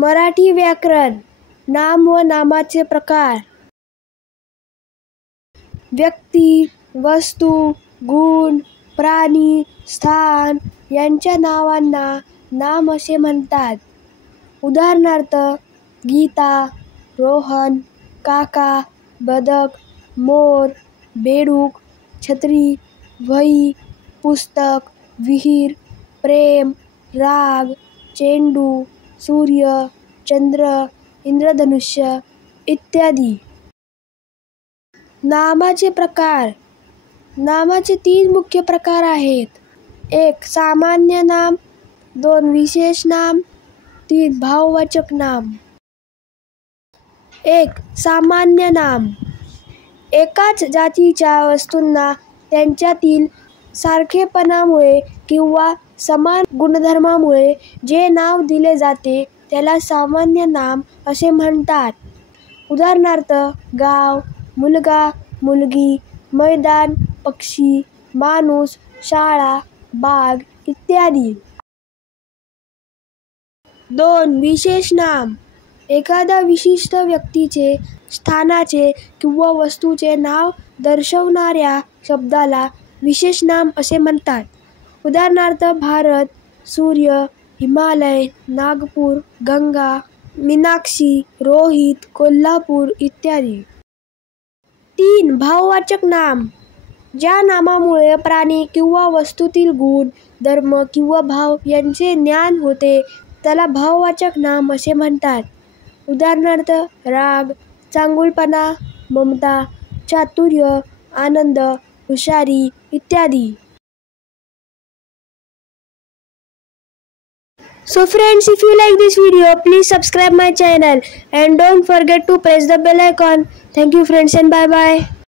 मराठी व्याकरण. नाम व नामाचे प्रकार. व्यक्ती, वस्तू, गुण, प्राणी, स्थान यांच्या नावांना नाम असे म्हणतात. उदाहरणार्थ गीता, रोहन, काका, बदक, मोर, बेडूक, छत्री, वही, पुस्तक, विहीर, प्रेम, राग, चेंडू, सूर्य, चंद्र, इंद्रधनुष्य इत्यादी. नामाचे प्रकार. नामाचे 3 मुख्य प्रकार आहेत. 1. सामान्य नाम. 2. विशेष नाम. 3. भाववाचक नाम. 1. सामान्य नाम. एकाच जातीच्या वस्तूंना त्यांच्यातील सारखेपणामुळे किंवा समान गुणधर्मामुळे जे नाव दिले जाते त्याला सामान्य नाम असे म्हणतात. उदाहरणार्थ गाव, मुलगा, मुलगी, मैदान, पक्षी, माणूस, शाळा, बाग इत्यादी. 2. विशेष नाम. एखाद्या विशिष्ट व्यक्तीचे, स्थानाचे किंवा वस्तूचे नाव दर्शवणाऱ्या शब्दाला विशेष नाम असे म्हणतात. उदाहरणार्थ भारत, सूर्य, हिमालय, नागपूर, गंगा, मीनाक्षी, रोहित, कोल्हापूर इत्यादी. 3. भाववाचक नाम. ज्या नामामुळे प्राणी किंवा वस्तूतील गुण, धर्म किंवा भाव यांचे ज्ञान होते त्याला भाववाचक नाम असे म्हणतात. उदाहरणार्थ राग, चांगुलपणा, ममता, चातुर्य, आनंद, हुशारी इत्यादी. So friends, if you like this video, please subscribe my channel and don't forget to press the bell icon. Thank you friends and bye bye.